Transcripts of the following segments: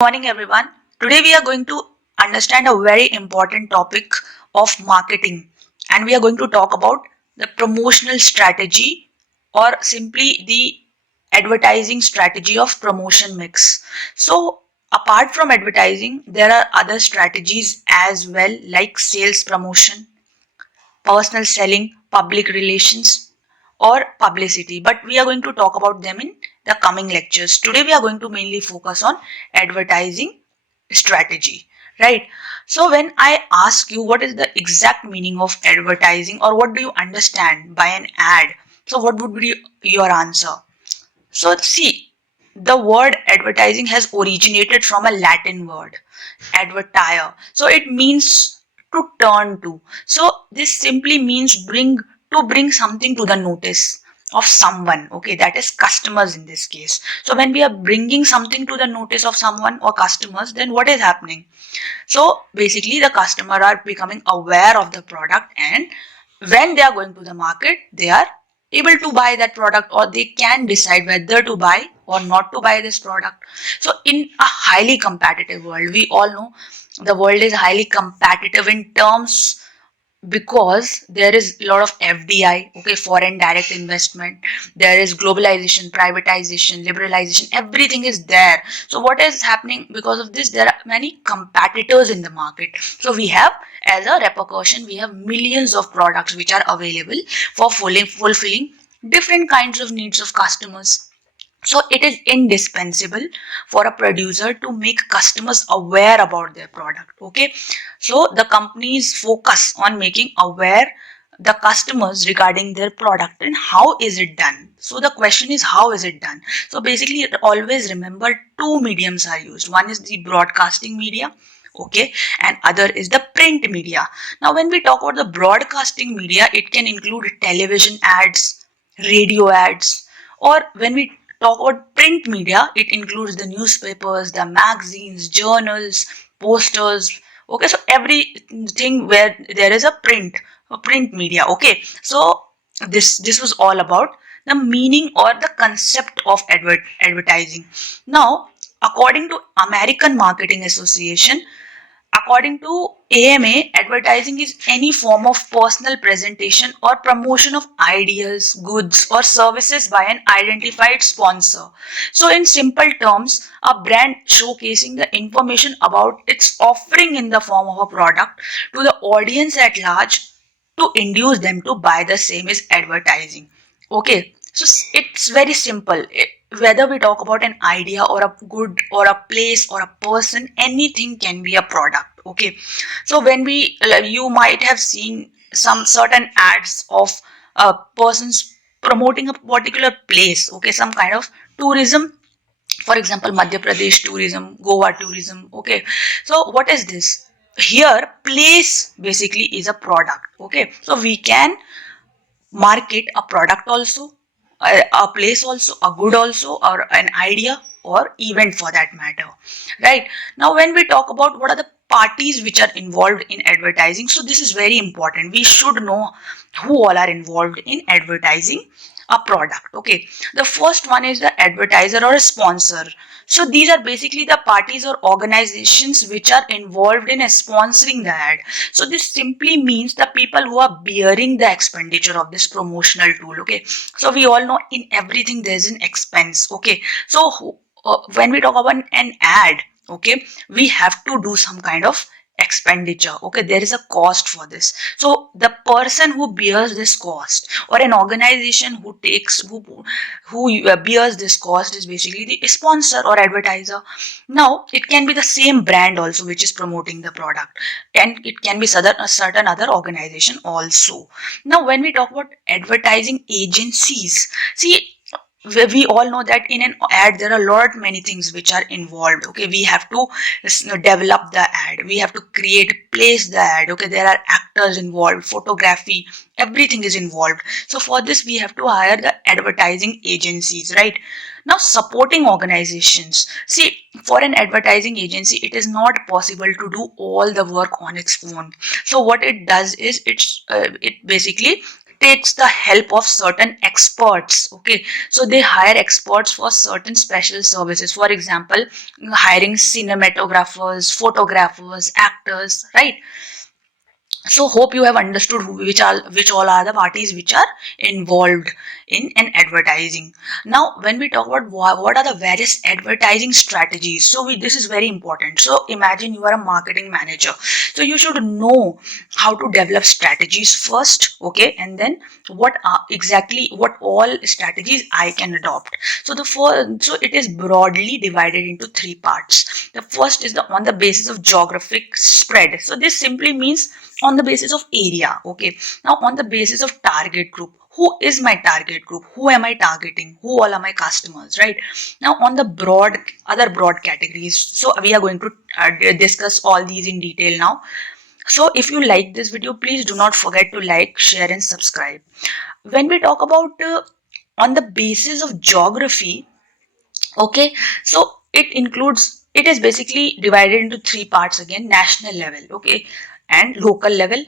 Morning everyone. Today we are going to understand a very important topic of marketing, and we are going to talk about the promotional strategy or simply the advertising strategy of promotion mix. So apart from advertising, there are other strategies as well, like sales promotion, personal selling, public relations, or publicity. But we are going to talk about them in the coming lectures. Today we are going to mainly focus on advertising strategy, right? So when I ask you what is the exact meaning of advertising or what do you understand by an ad, so what would be your answer? So see, the word advertising has originated from a Latin word, advertire. So it means to turn to. So this simply means bring something to the notice of someone. Okay, that is customers in this case. So when we are bringing something to the notice of someone or customers, then what is happening? So basically, the customer are becoming aware of the product, and when they are going to the market, they are able to buy that product, or they can decide whether to buy or not to buy this product. So in a highly competitive world, we all know the world is highly competitive in terms because there is a lot of FDI, okay, foreign direct investment. There is globalization, privatization, liberalization, everything is there. So what is happening because of this? There are many competitors in the market. So we have, as a repercussion, we have millions of products which are available for fulfilling different kinds of needs of customers. So it is indispensable for a producer to make customers aware about their product. Okay. So the companies focus on making aware the customers regarding their product and how is it done. So the question is, how is it done? So basically, always remember two mediums are used. One is the broadcasting media, okay, and other is the print media. Now when we talk about the broadcasting media, it can include television ads, radio ads, or when we talk about print media, it includes the newspapers, the magazines, journals, posters. Okay, so everything where there is a print media. Okay, so this was all about the meaning or the concept of advertising. Now, according to American Marketing Association, according to AMA, advertising is any form of personal presentation or promotion of ideas, goods, or services by an identified sponsor. So, in simple terms, a brand showcasing the information about its offering in the form of a product to the audience at large to induce them to buy the same is advertising. Okay, so it's very simple. Whether we talk about an idea or a good or a place or a person, anything can be a product. Okay, so when we you might have seen some certain ads of persons promoting a particular place. Okay, some kind of tourism, for example, Madhya Pradesh tourism, Goa tourism. Okay, so what is this? Here place basically is a product. Okay, so we can market a product also, a place also, a good also, or an idea or event for that matter, right? Now when we talk about what are the parties which are involved in advertising, so this is very important. We should know who all are involved in advertising a product. Okay, the first one is the advertiser or a sponsor. So these are basically the parties or organizations which are involved in sponsoring the ad. So this simply means the people who are bearing the expenditure of this promotional tool. Okay, so we all know in everything there is an expense. Okay, so when we talk about an ad, okay, we have to do some kind of expenditure. Okay, there is a cost for this. So the person who bears this cost, or an organization who bears this cost, is basically the sponsor or advertiser. Now it can be the same brand also which is promoting the product, and it can be a certain other organization also. Now when we talk about advertising agencies, see, we all know that in an ad there are a lot many things which are involved. Okay, we have to develop the ad, we have to place the ad. Okay, there are actors involved, photography, everything is involved. So for this we have to hire the advertising agencies, right? Now supporting organizations, see, for an advertising agency it is not possible to do all the work on its own. So what it does is it basically takes the help of certain experts. Okay, so they hire experts for certain special services. For example, hiring cinematographers, photographers, actors, right? So hope you have understood which all are the parties which are involved in an advertising. Now when we talk about what are the various advertising strategies, so this is very important. So imagine you are a marketing manager, so you should know how to develop strategies first, okay, and then what all strategies I can adopt. So so it is broadly divided into three parts. The first is on the basis of geographic spread. So this simply means on the basis of area. Okay, now on the basis of target group, who is my target group, who am I targeting, who all are my customers, right? Now on the other broad categories, so we are going to discuss all these in detail now. So if you like this video, please do not forget to like, share and subscribe. When we talk about on the basis of geography, okay, so it is basically divided into three parts again: national level, okay, and local level.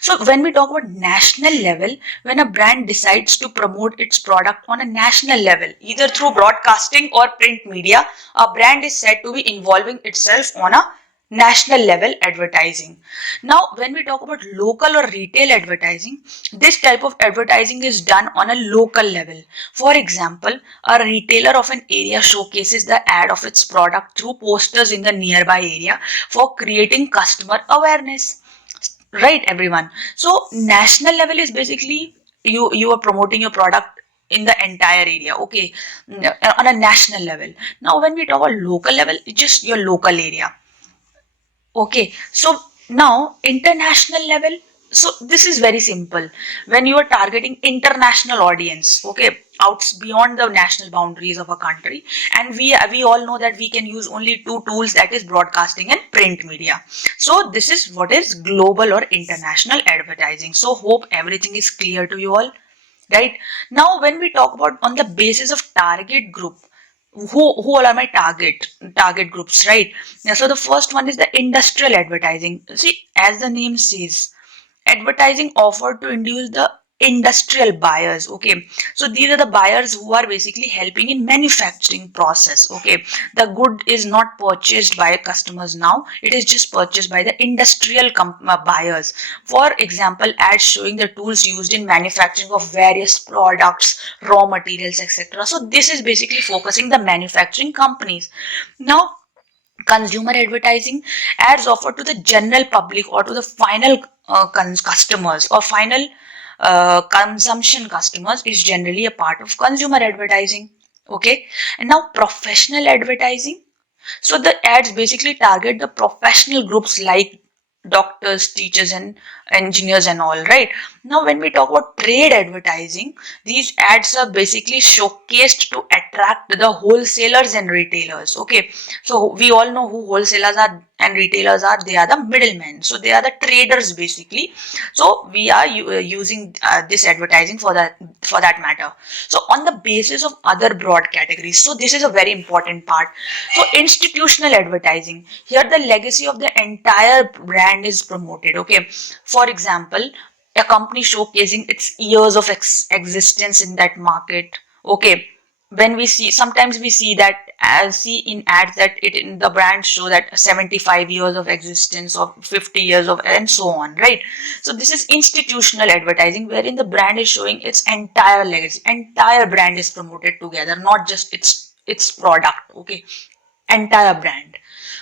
So when we talk about national level, when a brand decides to promote its product on a national level, either through broadcasting or print media, a brand is said to be involving itself on a national level advertising. Now when we talk about local or retail advertising, this type of advertising is done on a local level. For example, a retailer of an area showcases the ad of its product through posters in the nearby area for creating customer awareness. Right, everyone. So national level is basically you are promoting your product in the entire area, okay, on a national level. Now when we talk about local level, it's just your local area. Okay, so now international level. So this is very simple. When you are targeting international audience, okay, out beyond the national boundaries of a country, and we all know that we can use only two tools, that is broadcasting and print media. So this is what is global or international advertising. So hope everything is clear to you all. Right now, when we talk about on the basis of target group, who all are my target groups, right? Now, so the first one is the industrial advertising. See, as the name says, advertising offered to induce the industrial buyers. Okay, so these are the buyers who are basically helping in manufacturing process. Okay, the good is not purchased by customers now, it is just purchased by the industrial buyers. For example, ads showing the tools used in manufacturing of various products, raw materials, etc. So this is basically focusing the manufacturing companies. Now consumer advertising, ads offered to the general public or to the final customers or final consumption customers, is generally a part of consumer advertising. Okay, and now professional advertising. So the ads basically target the professional groups like doctors, teachers, and engineers, and all. Right now, when we talk about trade advertising, these ads are basically showcased to attract the wholesalers and retailers. Okay, so we all know who wholesalers are and retailers are. They are the middlemen, so they are the traders basically. So we are using this advertising for that matter. So on the basis of other broad categories, so this is a very important part. So institutional advertising, here the legacy of the entire brand is promoted. Okay, for example, a company showcasing its years of existence in that market. Okay, when we see, sometimes we see that, see in ads that it in the brand show that 75 years of existence or 50 years of, and so on, right? So this is institutional advertising, wherein the brand is showing its entire legacy, entire brand is promoted together, not just its product. Okay, entire brand.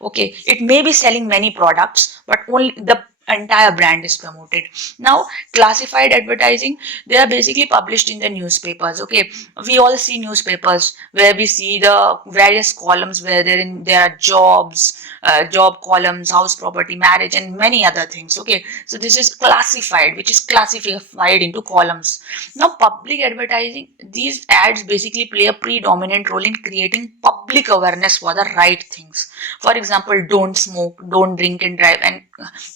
Okay, it may be selling many products, but only the entire brand is promoted. Now classified advertising, they are basically published in the newspapers. Okay, we all see newspapers where we see the various columns where there are jobs, job columns, house, property, marriage, and many other things. Okay, so this is classified, which is classified into columns. Now public advertising, these ads basically play a predominant role in creating public awareness for the right things. For example, don't smoke, don't drink and drive, and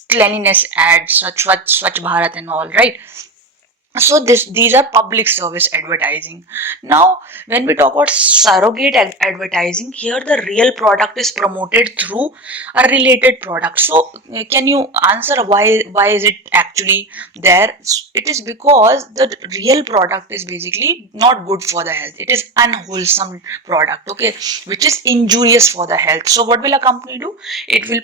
cleanliness ads, Swachh Bharat and all, right? So these are public service advertising. Now when we talk about surrogate advertising, here the real product is promoted through a related product. So can you answer why is it actually there? It is because the real product is basically not good for the health. It is unwholesome product, okay, which is injurious for the health. So what will a company do? It will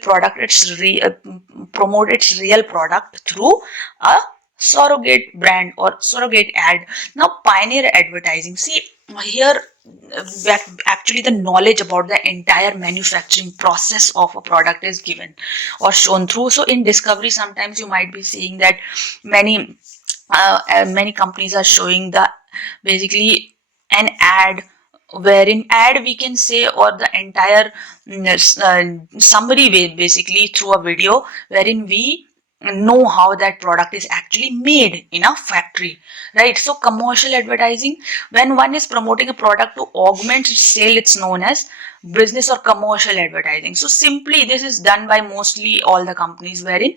promote its real product through a surrogate brand or surrogate ad. Now pioneer advertising, see here, actually the knowledge about the entire manufacturing process of a product is given or shown through. So in discovery sometimes you might be seeing that many companies are showing the basically an ad, wherein ad we can say, or the entire summary way basically through a video wherein we know how that product is actually made in a factory, right? So commercial advertising, when one is promoting a product to augment its sale, it's known as business or commercial advertising. So simply this is done by mostly all the companies, wherein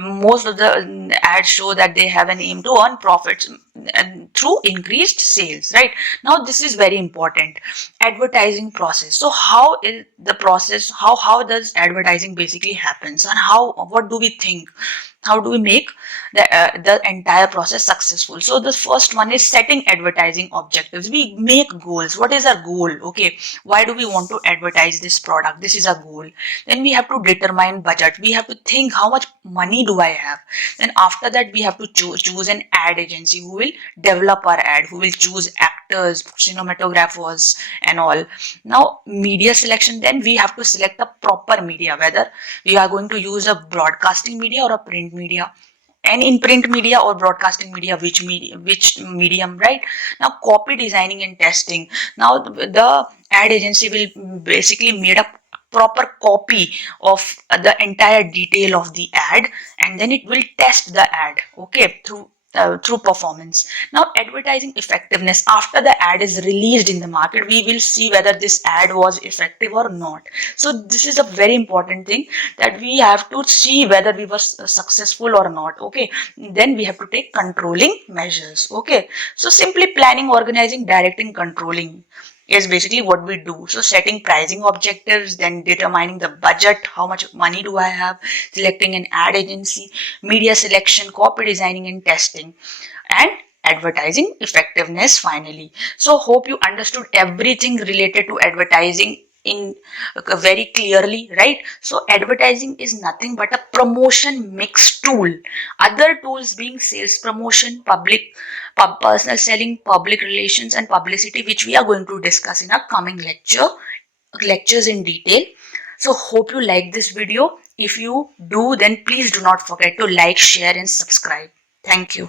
most of the ads show that they have an aim to earn profits and through increased sales, right? Now this is very important. Advertising process. So how is the process, how does advertising basically happens, and how, what do we think, how do we make the entire process successful? So the first one is setting advertising objectives. We make goals. What is our goal? Okay, why do we want to advertise this product? This is a goal. Then we have to determine budget. We have to think how much money do I have. Then after that we have to choose an ad agency who will develop our ad, who will choose actors, cinematographers and all. Now media selection, then we have to select a proper media, whether we are going to use a broadcasting media or a print media, and in print media or broadcasting media, which medium, right? Now copy designing and testing. Now the ad agency will basically made a proper copy of the entire detail of the ad, and then it will test the ad, okay, through performance. Now advertising effectiveness, after the ad is released in the market, we will see whether this ad was effective or not. So this is a very important thing, that we have to see whether we were successful or not, okay. Then we have to take controlling measures, okay. So simply planning, organizing, directing, controlling is basically what we do. So setting pricing objectives, then determining the budget, how much money do I have, selecting an ad agency, media selection, copy designing and testing, and advertising effectiveness finally. So hope you understood everything related to advertising in very clearly, right? So advertising is nothing but a promotion mix tool. Other tools being sales promotion, personal selling, public relations and publicity, which we are going to discuss in our coming lectures in detail. So hope you like this video. If you do, then please do not forget to like, share and subscribe. Thank you.